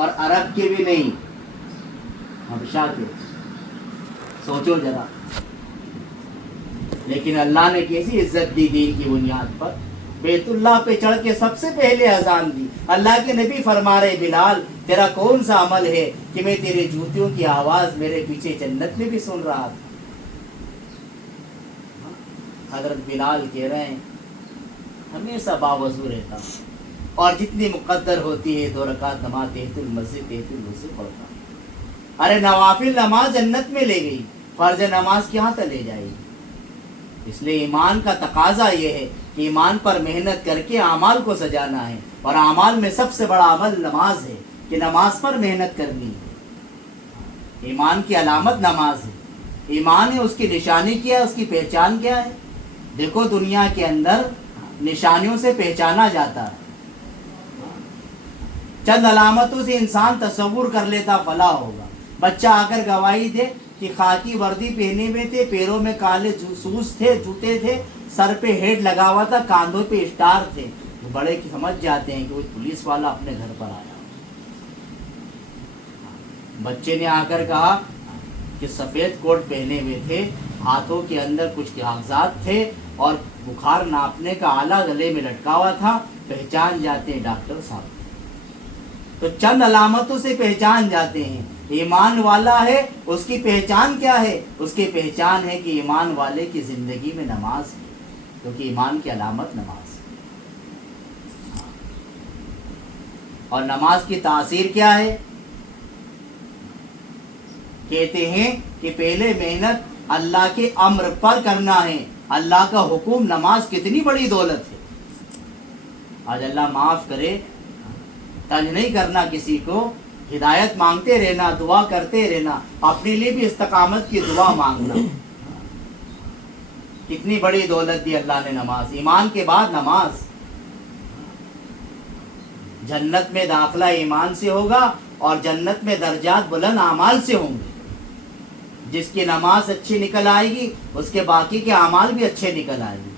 اور عرب کے بھی نہیں، حبشہ کے، سوچو ذرا. لیکن اللہ نے کیسی عزت دی دین کی بنیاد پر. بیت اللہ پہ چڑھ کے سب سے پہلے اذان دی. اللہ کے نبی فرما رہے بلال تیرا کون سا عمل ہے کہ میں تیرے جوتیوں کی آواز میرے پیچھے جنت میں بھی سن رہا تھا. حضرت بلال کہہ رہے ہیں ہمیشہ باوضو رہتا اور جتنی مقدر ہوتی ہے 2 رکعت نماز تحت المسجد پڑھتا. ارے نوافل نماز جنت میں لے گئی، فرض نماز کہاں تک لے جائے گی؟ اس لیے ایمان کا تقاضا یہ ہے کہ ایمان پر محنت کر کے اعمال کو سجانا ہے، اور اعمال میں سب سے بڑا عمل نماز ہے کہ نماز پر محنت کرنی ہے. ایمان کی علامت نماز ہے. ایمان ہے، اس کی نشانی کیا ہے، اس کی پہچان کیا ہے؟ دیکھو دنیا کے اندر نشانیوں سے پہچانا جاتا ہے. چند علامتوں سے انسان تصور کر لیتا فلاح ہوگا. بچہ آ کر گواہی دے کہ خاکی وردی پہنے ہوئے تھے، پیروں میں کالے سوز تھے، جوتے تھے، سر پہ ہیڈ لگا ہوا تھا، کاندھوں پہ اسٹار تھے، بڑے سمجھ جاتے ہیں کہ وہ پولیس والا اپنے گھر پر آیا. بچے نے آ کر کہا کہ سفید کوٹ پہنے ہوئے تھے، ہاتھوں کے اندر کچھ کاغذات تھے اور بخار ناپنے کا آلہ گلے میں لٹکا ہوا تھا، پہچان جاتے ہیں ڈاکٹر صاحب. تو چند علامتوں سے پہچان جاتے ہیں. ایمان والا ہے، اس کی پہچان کیا ہے؟ اس کی پہچان ہے کہ ایمان والے کی زندگی میں نماز ہے، کیونکہ ایمان کی علامت نماز ہے. اور نماز کی تاثیر کیا ہے؟ کہتے ہیں کہ پہلے محنت اللہ کے امر پر کرنا ہے. اللہ کا حکم نماز کتنی بڑی دولت ہے. آج اللہ معاف کرے، تنگ نہیں کرنا کسی کو، ہدایت مانگتے رہنا، دعا کرتے رہنا، اپنے لیے بھی استقامت کی دعا مانگنا. کتنی بڑی دولت دی اللہ نے نماز. ایمان کے بعد نماز. جنت میں داخلہ ایمان سے ہوگا اور جنت میں درجات بلند اعمال سے ہوں گے. جس کی نماز اچھی نکل آئے گی اس کے باقی کے اعمال بھی اچھے نکل آئے گی،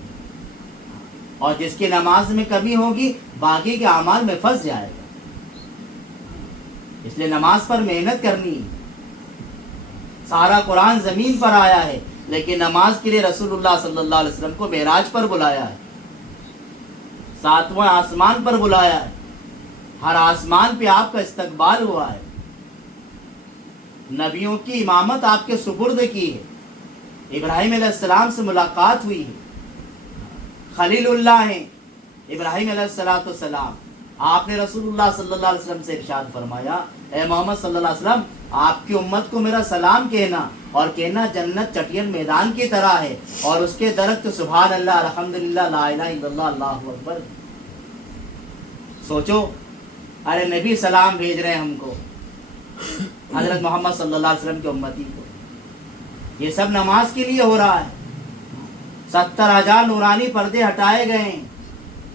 اور جس کی نماز میں کمی ہوگی باقی کے اعمال میں پھنس جائے گا. اس لیے نماز پر محنت کرنی. سارا قرآن زمین پر آیا ہے، لیکن نماز کے لیے رسول اللہ صلی اللہ علیہ وسلم کو معراج پر بلایا ہے، 7واں آسمان پر بلایا ہے. ہر آسمان پہ آپ کا استقبال ہوا ہے. نبیوں کی امامت آپ کے سپرد کی ہے. ابراہیم علیہ السلام سے ملاقات ہوئی ہے. خلیل اللہ ہیں ابراہیم علیہ السلام. آپ نے رسول اللہ صلی اللہ علیہ وسلم سے ارشاد فرمایا اے محمد صلی اللہ علیہ وسلم آپ کی امت کو میرا سلام کہنا، اور کہنا جنت چٹین میدان کی طرح ہے اور اس کے درخت سبحان اللہ الحمدللہ لا الہ الا اللہ اللہ اکبر. سوچو، ارے نبی سلام بھیج رہے ہیں ہم کو، حضرت محمد صلی اللہ علیہ وسلم کی امتی کو. یہ سب نماز کے لیے ہو رہا ہے. 70,000 نورانی پردے ہٹائے گئے ہیں.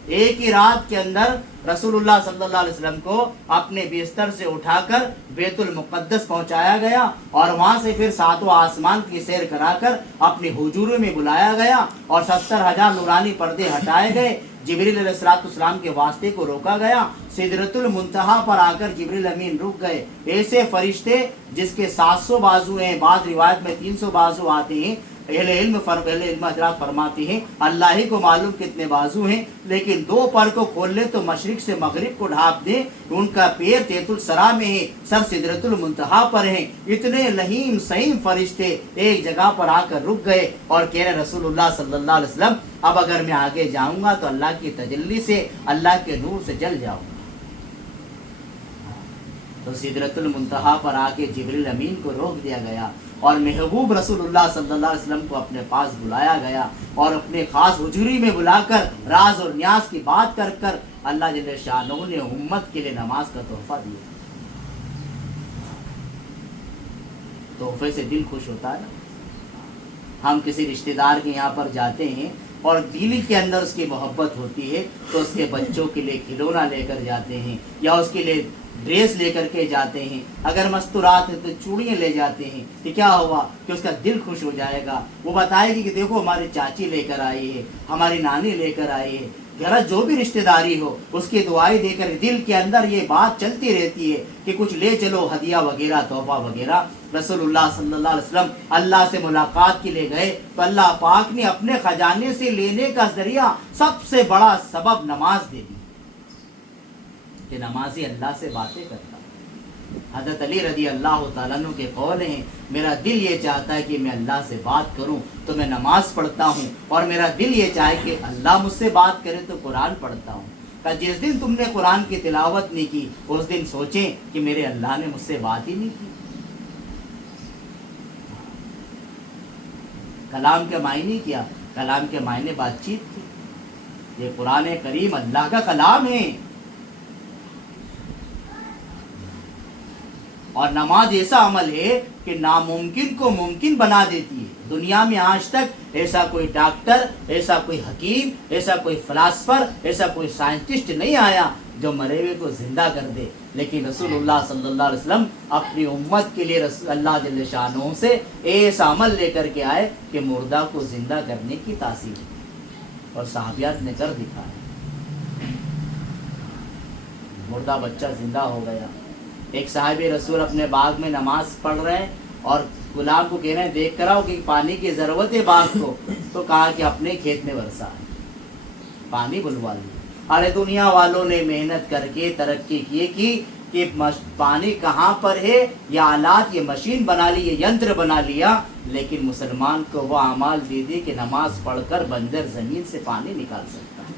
ایک ہی رات کے اندر رسول اللہ صلی اللہ علیہ وسلم کو اپنے بستر سے اٹھا کر بیت المقدس پہنچایا گیا، اور وہاں سے پھر 7واں آسمان کی سیر کرا کر اپنے حجور میں بلایا گیا، اور 70,000 نورانی پردے ہٹائے گئے. جبریل علیہ السلام کے واسطے کو روکا گیا. سدرۃ المنتہا پر آ کر جبریل امین رک گئے. ایسے فرشتے جس کے 700 بازو ہیں، بعض روایت میں 300 بازو آتے ہیں. اہل علم حضرات فرماتے ہیں اللہ ہی کو معلوم کتنے بازو ہیں، لیکن 2 پر کو کھول لے تو مشرق سے مغرب کو ڈھانپ دیں. ان کا پیر تیت السرا میں ہے، سر سدرۃ المنتہا پر ہیں. اتنے لہیم سہیم فرشتے ایک جگہ پر آ کر رک گئے اور کہہ رہے رسول اللہ صلی اللہ علیہ وسلم اب اگر میں آگے جاؤں گا تو اللہ کی تجلی سے، اللہ کے نور سے جل جاؤں گا. تو سدرۃ المنتہا پر آ کے جبریل امین کو روک دیا گیا، اور محبوب رسول اللہ صلی اللہ علیہ وسلم کو اپنے پاس بلایا گیا، اور اپنے خاص حجوری میں بلا کر راز اور نیاز کی بات کر کر اللہ جل شانہ نے امت کے لیے نماز کا تحفہ دیا. تحفے سے دل خوش ہوتا ہے نا. ہم کسی رشتہ دار کے یہاں پر جاتے ہیں اور دل کے اندر اس کی محبت ہوتی ہے تو اس کے بچوں کے لیے کھلونا لے کر جاتے ہیں، یا اس کے لیے ڈریس لے کر کے جاتے ہیں. اگر مستورات ہے تو چوڑیاں لے جاتے ہیں. کہ کیا ہوا کہ اس کا دل خوش ہو جائے گا. وہ بتائے گی کہ دیکھو ہماری چاچی لے کر آئی ہے، ہماری نانی لے کر آئی ہے. ذرا جو بھی رشتہ داری ہو اس کی دعائیں دے کر دل کے اندر یہ بات چلتی رہتی ہے کہ کچھ لے چلو ہدیہ وغیرہ تحفہ وغیرہ. رسول اللہ صلی اللہ علیہ وسلم اللہ سے ملاقات کے لیے گئے تو اللہ پاک نے اپنے خزانے سے لینے کا ذریعہ سب سے بڑا سبب نماز دے دی کہ نمازی اللہ سے باتیں کرتا. حضرت علی رضی اللہ تعالیٰ عنہ کے قول ہیں میرا دل یہ چاہتا ہے کہ میں اللہ سے بات کروں تو میں نماز پڑھتا ہوں، اور میرا دل یہ چاہے کہ اللہ مجھ سے بات کرے تو قرآن پڑھتا ہوں. کہ جس دن تم نے قرآن کی تلاوت نہیں کی اس دن سوچیں کہ میرے اللہ نے مجھ سے بات ہی نہیں کی. کلام کے معنی کیا؟ کلام کے معنی بات چیت تھی. یہ قرآن کریم اللہ کا کلام ہے، اور نماز ایسا عمل ہے کہ ناممکن کو ممکن بنا دیتی ہے. دنیا میں آج تک ایسا کوئی ڈاکٹر، ایسا کوئی حکیم، ایسا کوئی فلاسفر، ایسا کوئی سائنٹسٹ نہیں آیا جو مرے ہوئے کو زندہ کر دے، لیکن رسول اللہ صلی اللہ علیہ وسلم اپنی امت کے لیے اللہ جل شانہ سے ایسا عمل لے کر کے آئے کہ مردہ کو زندہ کرنے کی تاثیر، اور صحابیات نے کر دکھایا. مردہ بچہ زندہ ہو گیا. ایک صاحب رسول اپنے باغ میں نماز پڑھ رہے ہیں اور غلام کو کہہ رہے ہیں دیکھ کر آؤ کہ پانی کی ضرورت ہے باغ کو، تو کہا کہ اپنے کھیت میں برسا ہے، پانی بلوا لیا. ارے دنیا والوں نے محنت کر کے ترقی کی کہ پانی کہاں پر ہے، یہ آلات، یہ مشین بنا لی، یہ ینتر بنا لیا، لیکن مسلمان کو وہ اعمال دے دی کہ نماز پڑھ کر بنجر زمین سے پانی نکال سکتا ہے.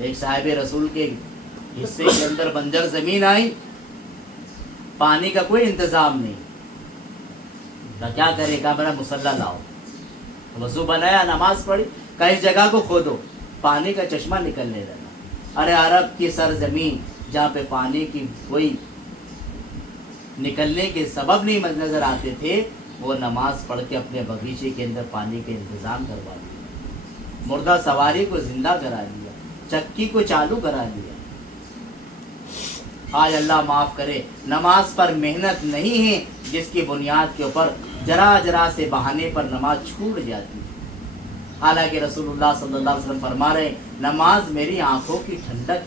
ایک صاحب رسول کے حصے کے اندر بنجر زمین آئی، پانی کا کوئی انتظام نہیں، تو کیا کرے گا؟ میرا مصلی لاؤ. وضو بنایا، نماز پڑھی، کئی جگہ کو کھودو، پانی کا چشمہ نکلنے لگا. ارے عرب کی سرزمین جہاں پہ پانی کی کوئی نکلنے کے سبب نہیں نظر آتے تھے، وہ نماز پڑھ کے اپنے باغیچے کے اندر پانی کے انتظام کروا دیا. مردہ سواری کو زندہ کرا دیا، چکی کو چالو کرا دیا. آج اللہ معاف کرے نماز پر محنت نہیں ہے جس کی بنیاد کے اوپر ذرا سے بہانے پر نماز چھوٹ جاتی ہے. حالانکہ رسول اللہ صلی اللہ علیہ وسلم فرما رہے نماز میری آنکھوں کی ٹھنڈک.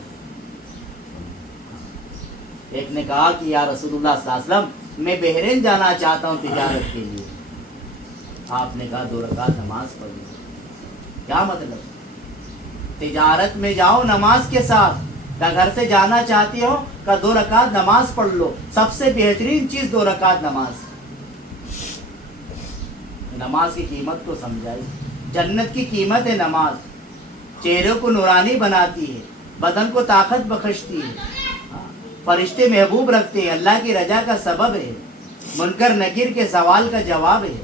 ایک نے کہا کہ یا رسول اللہ صلی اللہ علیہ وسلم میں بحرین جانا چاہتا ہوں تجارت کے لیے. آپ نے کہا 2 رکعت نماز پڑھ لو. کیا مطلب؟ تجارت میں جاؤ نماز کے ساتھ. گھر سے جانا چاہتی ہو کہ 2 رکعت نماز پڑھ لو. سب سے بہترین چیز 2 رکعت نماز. نماز کی قیمت کو سمجھائی. جنت کی قیمت ہے نماز. چہرے کو نورانی بناتی ہے، بدن کو طاقت بخشتی ہے، فرشتے محبوب رکھتے ہیں، اللہ کی رضا کا سبب ہے، منکر نکیر کے سوال کا جواب ہے.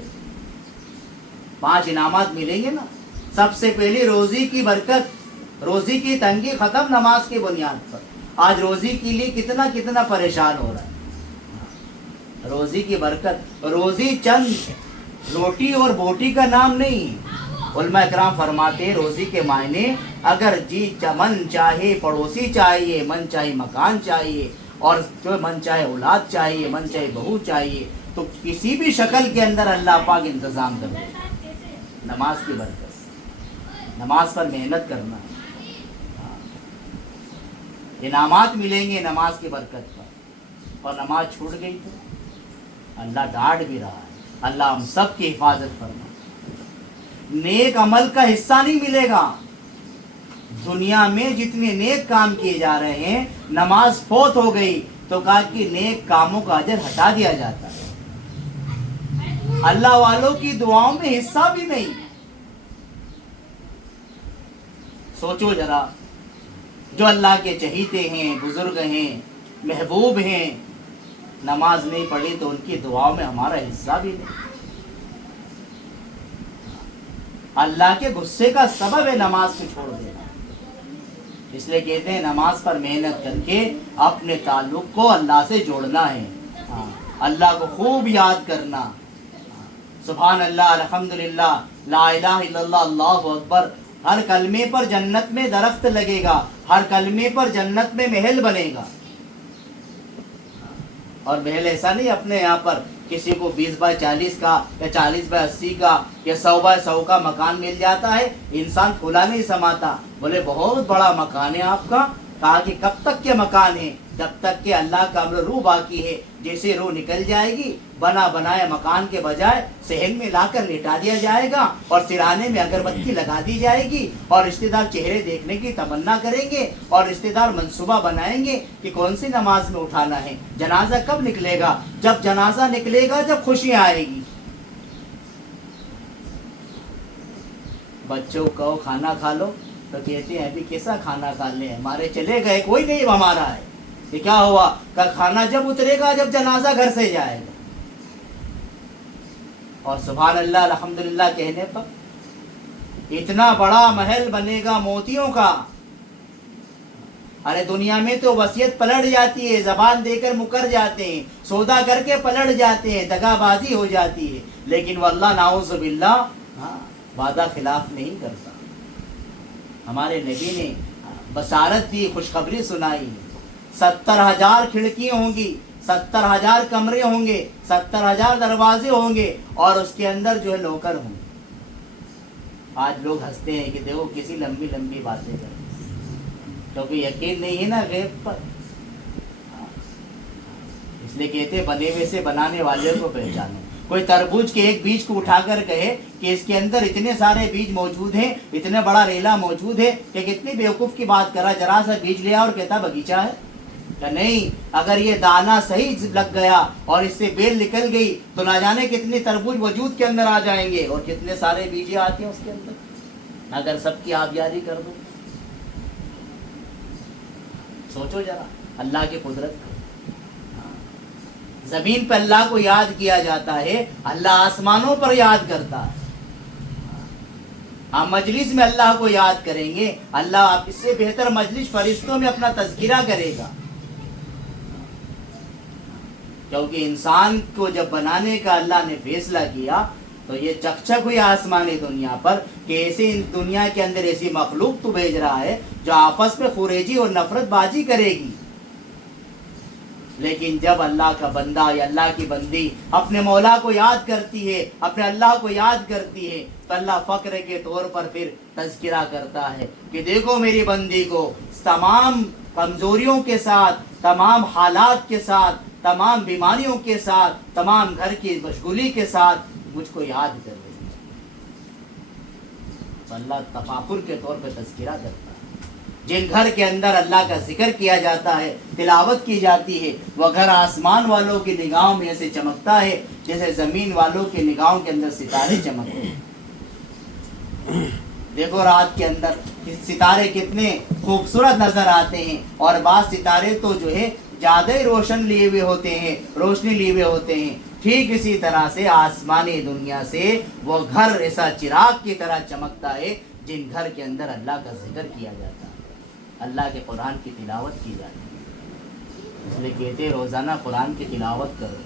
5 انعامات ملیں گے نا. سب سے پہلی روزی کی برکت، روزی کی تنگی ختم نماز کی بنیاد پر. آج روزی کے لیے کتنا پریشان ہو رہا ہے. روزی کی برکت، روزی چند روٹی اور بوٹی کا نام نہیں. علماء اکرام فرماتے ہیں روزی کے معنی اگر من چاہے پڑوسی چاہیے، من چاہے مکان چاہیے، اور جو من چاہے اولاد چاہیے، من چاہے بہو چاہیے، تو کسی بھی شکل کے اندر اللہ پاک انتظام کر دے. نماز کی برکت، نماز پر محنت کرنا. انعامات ملیں گے نماز کی برکت پر. اور نماز چھوٹ گئی تو اللہ ڈانٹ بھی رہا ہے. اللہ ہم سب کی حفاظت فرما. نیک عمل کا حصہ نہیں ملے گا. دنیا میں جتنے نیک کام کیے جا رہے ہیں، نماز فوت ہو گئی تو کہا کہ نیک کاموں کا اجر ہٹا دیا جاتا ہے. اللہ والوں کی دعاؤں میں حصہ بھی نہیں. سوچو ذرا، جو اللہ کے چہیتے ہیں، بزرگ ہیں، محبوب ہیں، نماز نہیں پڑھی تو ان کی دعاؤں میں ہمارا حصہ بھی نہیں. اللہ کے غصے کا سبب ہے نماز کو چھوڑ دینا. اس لیے کہتے ہیں نماز پر محنت کر کے اپنے تعلق کو اللہ سے جوڑنا ہے. اللہ کو خوب یاد کرنا. سبحان اللہ، الحمدللہ، لا الہ الا اللہ، اللہ اکبر. ہر کلمے پر جنت میں درخت لگے گا، ہر کلمے پر جنت میں محل بنے گا. اور محل ایسا نہیں اپنے یہاں پر किसी को 20 बाय 40 का या 40 बाय 80 का या 100 बाय 100 का मकान मिल जाता है, इंसान खुला नहीं समाता। बोले बहुत बड़ा मकान है आपका। कहा कि कब तक के मकान है? जब तक कि अल्लाह का अमर रूह बाकी है। जैसे रूह निकल जाएगी, बना बनाए मकान के बजाय सहन में लाकर लेटा दिया जाएगा और सिराने में अगरबत्ती लगा दी जाएगी और रिश्तेदार चेहरे देखने की तमन्ना करेंगे और रिश्तेदार मंसूबा बनाएंगे कि कौन सी नमाज में उठाना है। जनाजा कब निकलेगा? जब जनाजा निकलेगा, जब खुशियां आएगी। बच्चों को खाना खा लो तो कहते हैं अभी कैसा खाना खा ले, हमारे चले गए, कोई नहीं हमारा है। ये क्या हुआ? कल खाना जब उतरेगा, जब जनाजा घर से जाएगा। और सुभान अल्लाह अल्हम्दुलिल्लाह कहने पर इतना बड़ा महल बनेगा मोतियों का। अरे दुनिया में तो वसीयत पलट जाती है, जबान देकर मुकर जाते हैं, सौदा करके पलट जाते हैं, दगाबाजी हो जाती है, लेकिन वल्लाह नाउज़ु बिल्लाह वादा खिलाफ नहीं करता। हमारे नबी ने बशारत दी, खुशखबरी सुनाई। 70,000 खिड़कियाँ होंगी, 70,000 कमरे होंगे, 70,000 दरवाजे होंगे और उसके अंदर जो है नौकर होंगे। आज लोग हंसते हैं कि देखो किसी लंबी लंबी बातें करते, क्योंकि यकीन नहीं है ना गैब पर। इसलिए कहते बने हुए से बनाने वाले को पहचानो। कोई तरबूज के एक बीज को उठाकर कहे कि इसके अंदर इतने सारे बीज मौजूद हैं, इतने बड़ा रेला मौजूद है, कि कितनी बेवकूफ़ की बात करा, जरा सा बीज लिया और कहता बगीचा है। या नहीं, अगर ये दाना सही लग गया और इससे बेल निकल गई तो ना जाने कितने तरबूज वजूद के अंदर आ जाएंगे और कितने सारे बीज आते हैं उसके अंदर, अगर सबकी आबियारी कर दो। सोचो जरा अल्लाह की कुदरत। जमीन पर अल्लाह को याद किया जाता है, अल्लाह आसमानों पर याद करता है। हम मजलिस में अल्लाह को याद करेंगे, अल्लाह इससे बेहतर मजलिस फरिश्तों में अपना तज़किरा करेगा। क्योंकि इंसान को जब बनाने का अल्लाह ने फैसला किया तो ये चकचक हुई आसमानी दुनिया पर कि ऐसे दुनिया के अंदर ऐसी मखलूक तो भेज रहा है जो आपस में खुरेजी और नफरतबाजी करेगी। लेकिन जब अल्लाह का बंदा या अल्लाह की बंदी अपने मौला को याद करती है, अपने अल्लाह को याद करती है, तो अल्लाह फ़क्र के तौर पर फिर तज़किरा करता है कि देखो मेरी बंदी को तमाम कमज़ोरियों के साथ, तमाम हालात के साथ, तमाम बीमारियों के साथ, तमाम घर की मशगूली के साथ मुझको याद कर रही है। तो अल्लाह तफाकुर के तौर पर तज़किरा करता है। जिन घर के अंदर अल्लाह का जिक्र किया जाता है, तिलावत की जाती है, वह घर आसमान वालों की निगाहों में ऐसे चमकता है जैसे ज़मीन वालों की निगाहों के अंदर सितारे चमकते हैं। देखो रात के अंदर सितारे कितने खूबसूरत नज़र आते हैं और बाज़ सितारे तो जो है ज़्यादा ही रोशन लिए हुए होते हैं, रोशनी लिए हुए होते हैं। ठीक इसी तरह से आसमानी दुनिया से वो घर ऐसा चिराग की तरह चमकता है जिन घर के अंदर अल्लाह का जिक्र किया जाता है, अल्लाह के कुरान की तिलावत की जाती है। इसलिए कहते हैं रोज़ाना कुरान की तिलावत करो।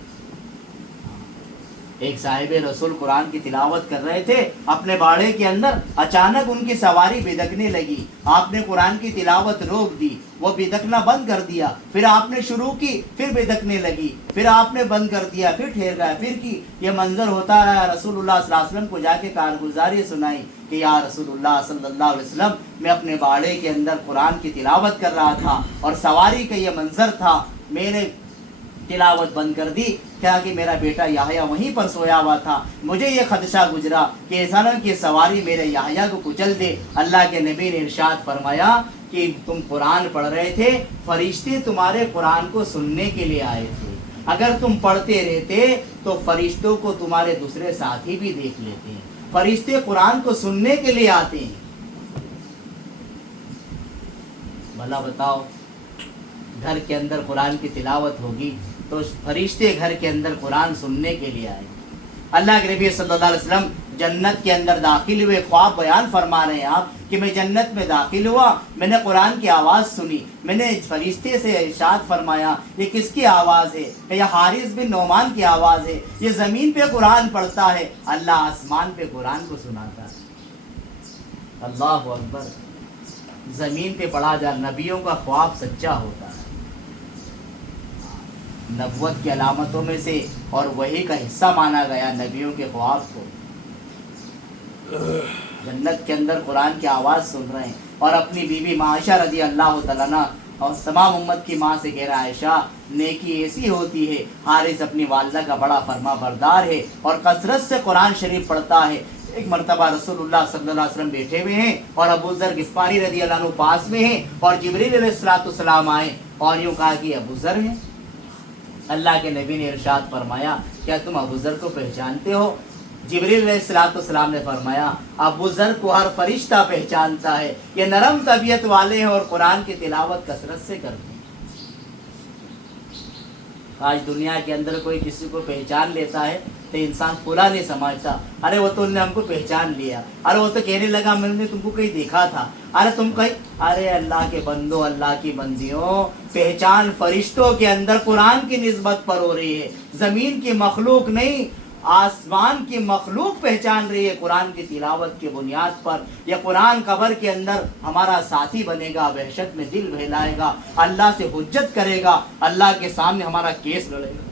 एक साहिब रसूल कुरान की तिलावत कर रहे थे अपने बाड़े के अंदर, अचानक उनकी सवारी बिदकने लगी। आपने कुरान की तिलावत रोक दी, वो बिदकना बंद कर दिया, फिर आपने शुरू की, फिर बिदकने लगी, फिर आपने बंद कर दिया, फिर ठहर गया, फिर की। ये मंजर होता रहा। रसूलुल्लाह सल्लल्लाहु अलैहि वसल्लम को जाके कारगुजारी सुनाई कि या रसूलुल्लाह सल्लल्लाहु अलैहि वसल्लम, मैं अपने बाड़े के अंदर कुरान की तिलावत कर रहा था और सवारी का ये मंजर था, मैंने तिलावत बंद कर दी। क्या कि मेरा बेटा याहया वहीं पर सोया हुआ था, मुझे ये खदशा गुजरा कि ऐसा न कि सवारी मेरे याहया को कुचल दे। अल्लाह के नबी ने इरशाद फरमाया कि तुम कुरान पढ़ रहे थे, फरिश्ते तुम्हारे कुरान को सुनने के लिए आए थे। अगर तुम पढ़ते रहते तो फरिश्तों को तुम्हारे दूसरे साथी भी देख लेते हैं। फरिश्ते कुरान को सुनने के लिए आते हैं। भला बताओ, घर के अंदर कुरान की तिलावत होगी तो फरिश्ते घर के अंदर कुरान सुनने के लिए आए। अल्लाह के नबी सल्लल्लाहु अलैहि वसल्लम जन्नत के अंदर दाखिल हुए, ख्वाब बयान फरमा रहे हैं आप कि मैं जन्नत में दाखिल हुआ, मैंने कुरान की आवाज़ सुनी, मैंने फरिश्ते से इरशाद फरमाया ये किसकी आवाज़ है? यह हारिस बिन नौमान की आवाज़ है। ये ज़मीन पे कुरान पढ़ता है, अल्लाह आसमान पे कुरान को सुनाता है। अल्लाह अकबर। ज़मीन पे पढ़ा जा, नबियों का ख्वाब सच्चा होता है। नबुवत की अलामतों में से और वही का हिस्सा माना गया नबियों के ख्वाब को। जन्नत के अंदर कुरान की आवाज़ सुन रहे हैं और अपनी बीवी माँ आयशा रज़ी अल्लाह तआला अन्हा और तमाम उम्मत की माँ से कह रहा है, आयशा नेकी ऐसी होती है, हारिस अपनी वालदा का बड़ा फरमा बरदार है और कसरत से कुरान शरीफ पढ़ता है। एक मरतबा रसूलुल्लाह सल्लल्लाहु अलैहि वसल्लम बैठे हुए हैं और अबू ज़र गिफ़ारी रज़ी अल्लाह अन्हु पास में हैं और जिब्रील अलैहिस्सलाम आए और यूँ कहा कि अबू ज़र हैं। अल्लाह के नबी ने इरशाद फरमाया, क्या तुम अबू ज़र को पहचानते हो? जिब्रील अलैहिस्सलाम ने फरमाया, अबू ज़र को हर फरिश्ता पहचानता है, ये नरम तबीयत वाले हैं और कुरान की तिलावत कसरत से करते हैं। आज दुनिया के अंदर कोई किसी को पहचान लेता है तो इंसान खुला नहीं समझता, अरे वो तो उन्होंने हमको पहचान लिया, अरे वो तो कहने लगा मैंने तुमको कहीं देखा था, अरे तुम कहीं, अरे अल्लाह के बंदो, अल्लाह की बंदियों, पहचान फरिश्तों के अंदर कुरान की निस्बत पर हो रही है। ज़मीन की मखलूक नहीं, आसमान की मखलूक पहचान रही है कुरान की तिलावत की बुनियाद पर। यह कुरान कब्र के अंदर हमारा साथी बनेगा, वहशत में दिल बहलाएगा, अल्लाह से हुज्जत करेगा, अल्लाह के सामने हमारा केस लड़ेगा।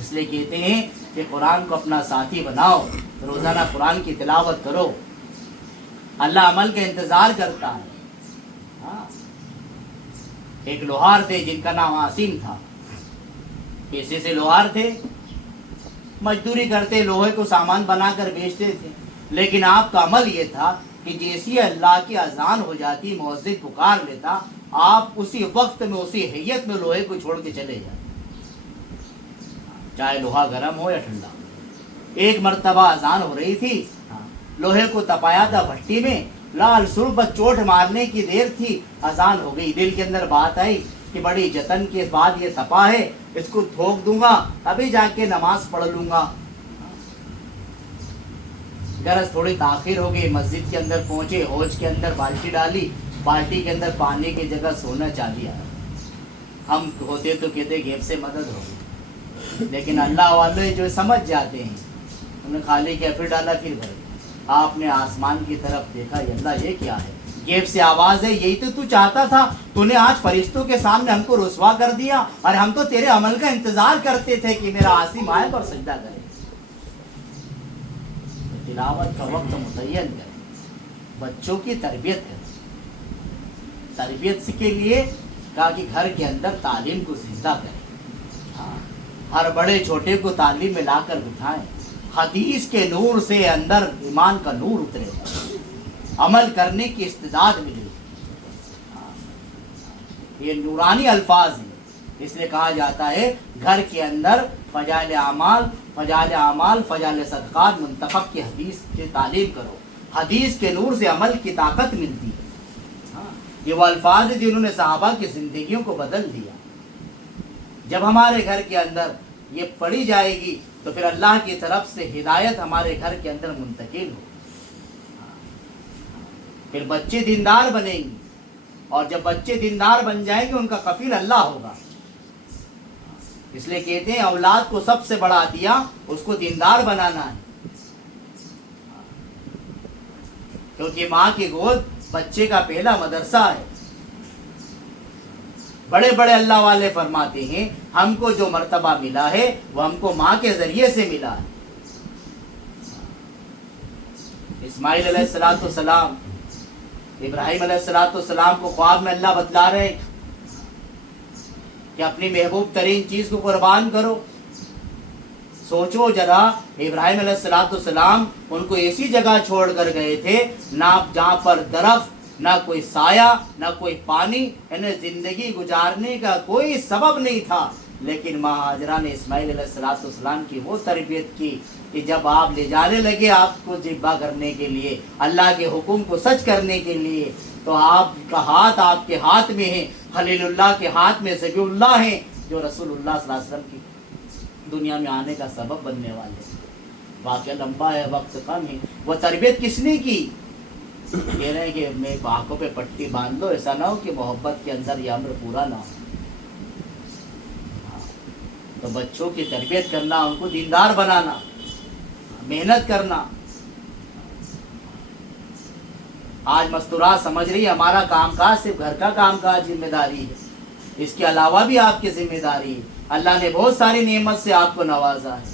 इसलिए कहते हैं कि कुरान को अपना साथी बनाओ, रोज़ाना कुरान की तिलावत करो, अल्लाह अमल का इंतज़ार करता है। हाँ। एक लोहार थे जिनका नाम आसिम था, पैसे से लोहार थे, मजदूरी करते, लोहे को सामान बनाकर बेचते थे, लेकिन आपका अमल ये था कि जैसी अल्लाह की अजान हो जाती, मुअज्जिन पुकार लेता, आप उसी वक्त में उसी हैयत में लोहे को छोड़ के चले जाते, चाहे लोहा गर्म हो या ठंडा। एक मर्तबा अजान हो रही थी, लोहे को तपाया था भट्टी में, लाल सुर्ख चोट मारने की देर थी, अजान हो गई। दिल के अंदर बात आई कि बड़ी जतन के बाद ये तपा है, इसको ठोक दूंगा तभी जाके नमाज पढ़ लूंगा। गरज थोड़ी ताखिर हो गई, मस्जिद के अंदर पहुंचे, हौज के अंदर बाल्टी डाली, बाल्टी के अंदर पानी की जगह सोना चांदी आया। हम होते तो कहते घेब से मदद होगी, लेकिन अल्लाह वाले जो समझ जाते हैं, उन्हें खाली किया, फिर डाला, फिर भर। आपने आसमान की तरफ देखा, अल्लाह ये क्या है? गेब से आवाज है, यही तो तू चाहता था, तूने आज फरिश्तों के सामने हमको रुसवा कर दिया, और हम तो तेरे अमल का इंतजार करते थे कि मेरा आसिम आए पर सजदा करे। तिलावत का वक्त मुतय्यन करें, बच्चों की तरबियत करें। तरबियत के लिए कहा कि घर के अंदर तालीम को जिंदा करें, हर बड़े छोटे को तालीम में लाकर बिठाएं, हदीस के नूर से अंदर ईमान का नूर उतरे, अमल करने की इस्तिदाद मिले। ये नूरानी अल्फाज हैं, इसलिए कहा जाता है घर के अंदर फजाइल आमाल, फजाइल आमाल, फजाइल सदक़ात मुंतखब की हदीस की तालीम करो, हदीस के नूर से अमल की ताकत मिलती है। ये वो अल्फाज हैं जिन्होंने सहाबा की ज़िंदगियों को बदल दिया। जब हमारे घर के अंदर ये पढ़ी जाएगी तो फिर अल्लाह की तरफ से हिदायत हमारे घर के अंदर मुंतकिल हो, फिर बच्चे दीनदार बनेंगे, और जब बच्चे दीनदार बन जाएंगे उनका कफील अल्लाह होगा। इसलिए कहते हैं औलाद को सबसे बड़ा अतिया उसको दीनदार बनाना है, क्योंकि माँ की गोद बच्चे का पहला मदरसा है। बड़े बड़े अल्लाह वाले फरमाते हैं हमको जो मर्तबा मिला है वो हमको माँ के जरिए से मिला है। इस्माइल अलैहिस्सलाम, इब्राहिम अलैहिस्सलाम को ख्वाब में अल्लाह बतला रहे कि अपनी महबूब तरीन चीज को कुर्बान करो। सोचो जरा, इब्राहिम अलैहिस्सलाम उनको ऐसी जगह छोड़ कर गए थे ना जहाँ पर दरख्त, ना कोई साया, ना कोई पानी, इन्हें जिंदगी गुजारने का कोई सबब नहीं था, लेकिन माँ हाजरा ने इस्माइल अलैहिस्सलाम की वो तरबियत की कि जब आप ले जाने लगे आपको जिब्बा करने के लिए, अल्लाह के हुक्म को सच करने के लिए, तो आपका हाथ आपके हाथ में है, खलीलुल्लाह के हाथ में ज़बीउल्लाह है, जो रसूलुल्लाह सल्लल्लाहु अलैहि वसल्लम की दुनिया में आने का सबब बनने वाले। वाक़या लंबा है, वक्त कम है। वो तरबियत किसने की? कह रहे हैं कि मेरी आंखों पे पट्टी बांध लो, ऐसा ना हो कि मोहब्बत के अंदर यह अम्र पूरा ना हो। तो बच्चों की तरबियत करना, उनको दीनदार बनाना, मेहनत करना। आज मस्तूरात समझ रही है हमारा कामकाज सिर्फ घर का कामकाज जिम्मेदारी है, इसके अलावा भी आपकी जिम्मेदारी है। अल्लाह ने बहुत सारी नेमत से आपको नवाजा है,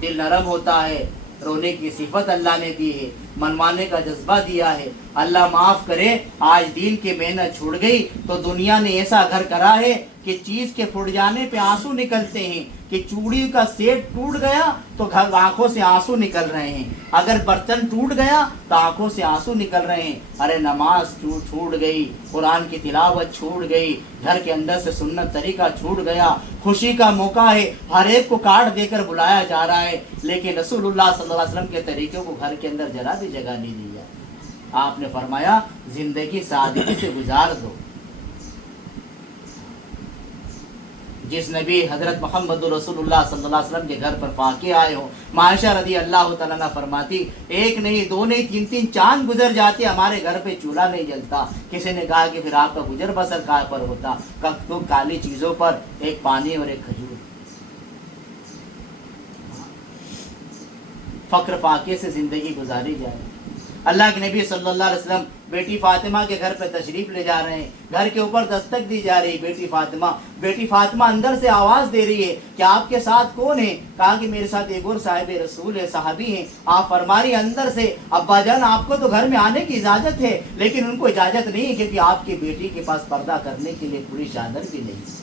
दिल नरम होता है, रोने की सिफत अल्लाह ने दी है, मनवाने का जज्बा दिया है। अल्लाह माफ़ करे, आज दीन की मेहनत छूट गई तो दुनिया ने ऐसा घर करा है कि चीज़ के फूट जाने पे आंसू निकलते हैं, कि चूड़ी का सेट टूट गया तो घर आंखों से आंसू निकल रहे हैं, अगर बर्तन टूट गया तो आंखों से आंसू निकल रहे हैं। अरे नमाज छूट गई, कुरान की तिलावत छूट गई, घर के अंदर से सुन्नत तरीका छूट गया, खुशी का मौका है, हर एक को कार्ड देकर बुलाया जा रहा है, लेकिन रसूलुल्लाह सल्लल्लाहु अलैहि वसल्लम के तरीक़ों को घर के अंदर जरा भी जगह नहीं दी है। आपने फरमाया जिंदगी सादगी से गुजार दो। जिस नबी हजरत मोहम्मद रसूलुल्लाह सल्लल्लाहु अलैहि वसल्लम के घर पर फाके आए हो, मायशा रदी अल्लाह तआला अन्हा फरमाती, एक नहीं दो नहीं तीन तीन चांद गुजर जाते हमारे घर पे चूल्हा नहीं जलता। किसी ने कहा कि फिर आपका गुजर बसर कहाँ पर होता? तो काली चीज़ों पर एक पानी और एक खजूर। फ़क्र फाके से ज़िंदगी गुजारी जाए। अल्लाह के नबी सल्लल्लाहु अलैहि वसल्लम बेटी फातिमा के घर पे तशरीफ़ ले जा रहे हैं, घर के ऊपर दस्तक दी जा रही है। बेटी फातिमा अंदर से आवाज़ दे रही है कि आपके साथ कौन है? कहा कि मेरे साथ एक और साहिब रसूल है, सहाबी हैं। आप फरमा रही अंदर से, अब्बा जान आपको तो घर में आने की इजाज़त है, लेकिन उनको इजाज़त नहीं है क्योंकि आपकी बेटी के पास पर्दा करने के लिए पूरी चादर भी नहीं।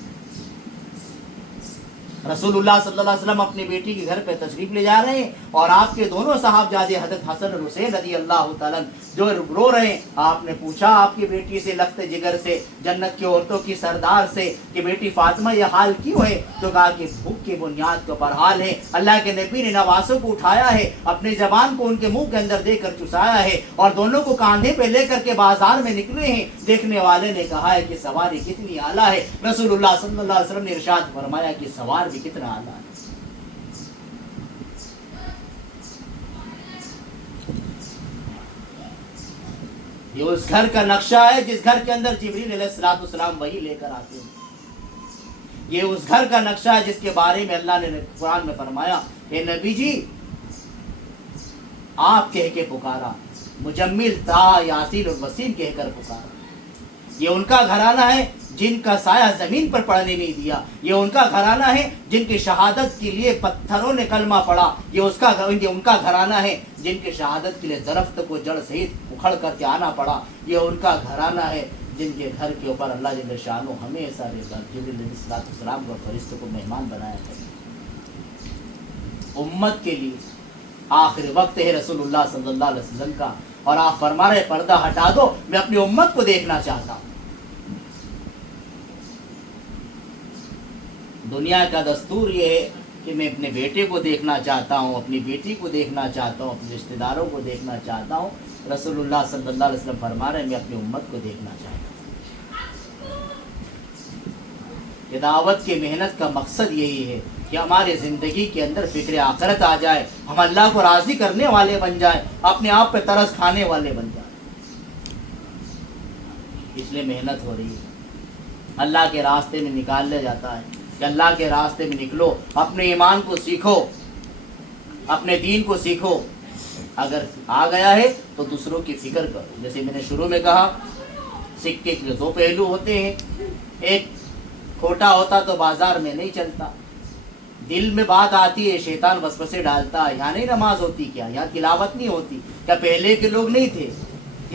रसूलुल्लाह सल्लल्लाहु अलैहि वसल्लम अपनी बेटी के घर पे तशरीफ ले जा रहे हैं और आपके दोनों साहबजादे हज़रत हसन और हुसैन रज़ी अल्लाह तआला जो रो रहे हैं। आपने पूछा आपकी बेटी से, लख्त जिगर से, जन्नत की औरतों की सरदार से कि बेटी फातिमा ये हाल क्यों है? तो कहा कि भूख की बुनियाद के ऊपर हाल है। अल्लाह के नबी ने नवासों को उठाया है, अपनी ज़बान को उनके मुंह के अंदर देकर चुसाया है और दोनों को कांधे पे लेकर के बाजार में निकले हैं। देखने वाले ने कहा है कि सवारी कितनी आला है। रसूलुल्लाह सल्लल्लाहु अलैहि वसल्लम ने इरशाद फरमाया कि सवार भी कितना आला है। ये उस घर का नक्शा है जिस घर के अंदर जिब्रील अलैहिस्सलाम वही लेकर आते हैं। ये उस घर का नक्शा है जिसके बारे में अल्लाह ने कुरान में फरमाया, हे नबी जी आप कह के पुकारा, मुजम्मिल ता यासीन और वसीम कहकर पुकारा। ये उनका घराना है जिनका साया जमीन पर पड़ने नहीं दिया। ये उनका घराना है जिनकी शहादत के लिए पत्थरों ने कलमा पढ़ा। ये उनका घराना है जिनके शहादत के लिए दरख्त को जड़ सहित उखड़ करके आना पड़ा। ये उनका घराना है जिनके घर के ऊपर अल्लाह जल्ल शानो हमेशा जिब्रील अलैहिस्सलाम को फरिश्तों को मेहमान बनाया है। उम्मत के लिए आखिर वक्त है रसूलुल्लाह सल्लल्लाहु अलैहि वसल्लम का, और आप फरमा रहे पर्दा हटा दो, मैं अपनी उम्मत को देखना चाहता हूँ। दुनिया का दस्तूर ये है कि मैं अपने बेटे को देखना चाहता हूँ, अपनी बेटी को देखना चाहता हूँ, अपने रिश्तेदारों को देखना चाहता हूँ। रसूलुल्लाह सल्लल्लाहु अलैहि वसल्लम फरमा रहे हैं मैं अपनी उम्मत को देखना चाहता हूँ। ये दावत की मेहनत का मकसद यही है कि हमारे ज़िंदगी के अंदर फिक्र आखिरत आ जाए, हम अल्लाह को राज़ी करने वाले बन जाए, अपने आप पे तरस खाने वाले बन जाए। इसलिए मेहनत हो रही है, अल्लाह के रास्ते में निकाल लिया जाता है कि अल्लाह के रास्ते में निकलो, अपने ईमान को सीखो, अपने दीन को सीखो। अगर आ गया है तो दूसरों की फिक्र करो। जैसे मैंने शुरू में कहा, सिक्के के दो पहलू होते हैं, एक खोटा होता तो बाजार में नहीं चलता। दिल में बात आती है, शैतान वसवसे डालता है, यहाँ नहीं नमाज होती क्या, यहाँ तिलावत नहीं होती क्या? पहले के लोग नहीं थे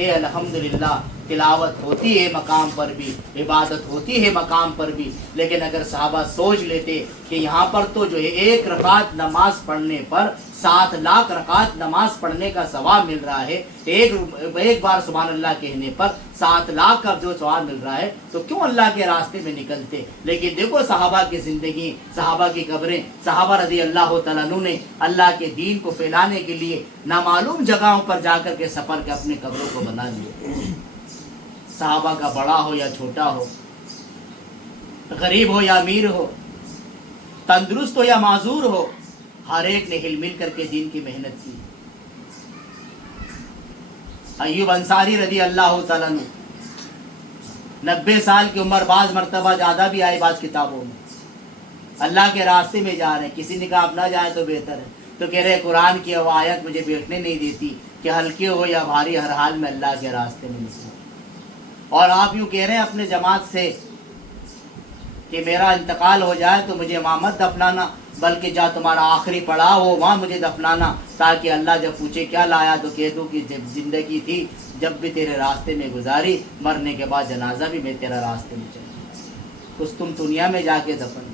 अल्हम्दुलिल्लाह, तिलावत होती है मकाम पर भी, इबादत होती है मकाम पर भी। लेकिन अगर सहाबा सोच लेते कि यहाँ पर तो जो है एक रकात नमाज पढ़ने पर 7 लाख रकात नमाज पढ़ने का सवाब मिल रहा है, एक बार सुभान अल्लाह कहने पर 7 लाख का जो सवाब मिल रहा है, तो क्यों अल्लाह के रास्ते में निकलते? लेकिन देखो सहाबा की ज़िंदगी, सहाबा की कब्रें, सहाबा रज़ी अल्लाह तआला अन्हु ने अल्लाह के दीन को फैलाने के लिए नामालूम जगहों पर जाकर के सफ़र के अपने कब्रों को बना लिए। सहाबा का बड़ा हो या छोटा हो, गरीब हो या अमीर हो, तंदुरुस्त हो या माजूर हो, हर एक ने हिल मिल करके दीन की मेहनत की। अय्यूब अंसारी रज़ी अल्लाह तआला अन्हु 90 साल की उम्र, बाज मरतबा ज़्यादा भी आई बाज किताबों में, अल्लाह के रास्ते में जा रहे हैं। किसी ने कहा आप ना जाए तो बेहतर है, तो कह रहे कुरान की वो आयत मुझे बैठने नहीं देती, کہ ہلکے ہو یا بھاری ہر حال میں اللہ کے راستے میں نکلو. اور آپ یوں کہہ رہے ہیں اپنے جماعت سے کہ میرا انتقال ہو جائے تو مجھے وہاں مت دفنانا، بلکہ جہاں تمہارا آخری پڑاؤ ہو وہاں مجھے دفنانا، تاکہ اللہ جب پوچھے کیا لایا تو کہہ دوں کہ جب زندگی تھی جب بھی تیرے راستے میں گزاری، مرنے کے بعد جنازہ بھی میں تیرا راستے میں چلا. کچھ تم دنیا میں جا کے دفن.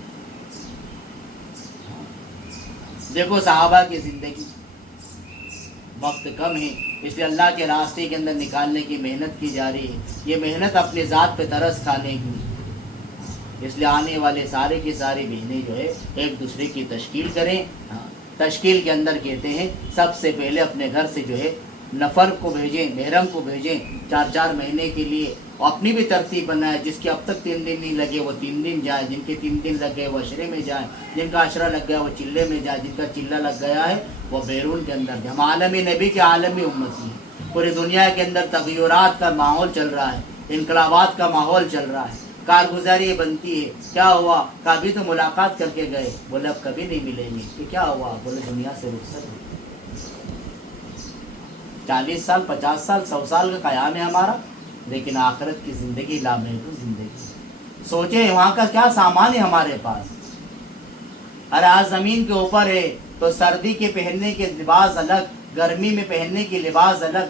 دیکھو صحابہ کی زندگی، وقت کم ہے اس لیے اللہ کے راستے کے اندر نکالنے کی محنت کی جا رہی ہے. یہ محنت اپنے ذات پہ ترس کھانے کی، اس لیے آنے والے سارے کی ساری بہنیں جو ہے ایک دوسرے کی تشکیل کریں. تشکیل کے اندر کہتے ہیں سب سے پہلے اپنے گھر سے جو ہے نفر کو بھیجیں، محرم کو بھیجیں 4 مہینے کے لیے، اور اپنی بھی ترتیب بنائیں. جس کے اب تک 3 دن نہیں لگے وہ 3 دن جائیں، جن کے 3 دن لگ گئے وہ عشرے میں جائیں، جن کا عشرہ لگ گیا وہ چلے میں جائیں، جن کا چلہ لگ گیا ہے وہ بیرون کے اندر جائیں. ہم عالمی نبی کے عالمی امتی ہیں. پوری دنیا کے اندر تغیرات کا ماحول چل رہا ہے، انقلابات کا ماحول چل رہا ہے، کارگزاری بنتی ہے. کیا ہوا؟ کبھی تو ملاقات کر کے گئے، بولے اب کبھی نہیں ملیں گے. کہ کیا ہوا؟ بولے دنیا سے رخصت ہو. 40 سال 50 سال 100 سال کا قیام ہے ہمارا، لیکن آخرت کی زندگی لامحدود زندگی. سوچیں وہاں کا کیا سامان ہے ہمارے پاس. ارے آج زمین کے اوپر ہے تو سردی کے پہننے کے لباس الگ، گرمی میں پہننے کے لباس الگ،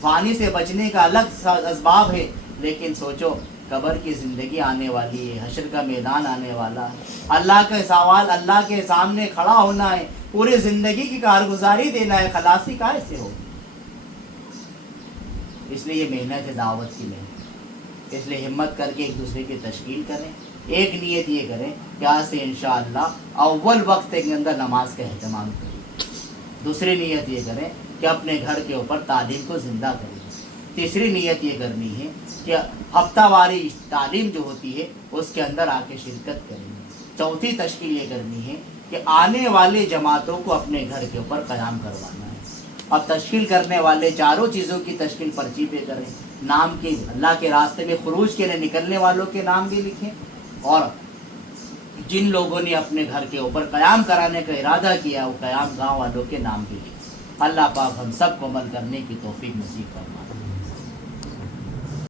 پانی سے بچنے کا الگ اسباب ہے. لیکن سوچو قبر کی زندگی آنے والی ہے، حشر کا میدان آنے والا ہے، اللہ کا سوال، اللہ کے سامنے کھڑا ہونا ہے، پوری زندگی کی کارگزاری دینا ہے. خلاصی کہاں سے ہو؟ اس لیے یہ محنت ہے، دعوت کی محنت. اس لیے ہمت کر کے ایک دوسرے کی تشکیل کریں. ایک نیت یہ کریں کہ آج سے انشاءاللہ اول وقت کے اندر نماز کا اہتمام کریں. دوسری نیت یہ کریں کہ اپنے گھر کے اوپر تعلیم کو زندہ کریں. تیسری نیت یہ کرنی ہے کہ ہفتہ واری تعلیم جو ہوتی ہے اس کے اندر آ کے شرکت کریں. چوتھی تشکیل یہ کرنی ہے کہ آنے والے جماعتوں کو اپنے گھر کے اوپر قیام کروانا ہے. اب تشکیل کرنے والے چاروں چیزوں کی تشکیل پرچی پہ کریں. نام کی اللہ کے راستے میں خروج کے لیے نکلنے والوں کے نام بھی لکھیں، اور جن لوگوں نے اپنے گھر کے اوپر قیام کرانے کا ارادہ کیا وہ قیام گاہ والوں کے نام بھی لکھیں. اللہ پاک ہم سب کو عمل کرنے کی توفیق نصیب فرمائے.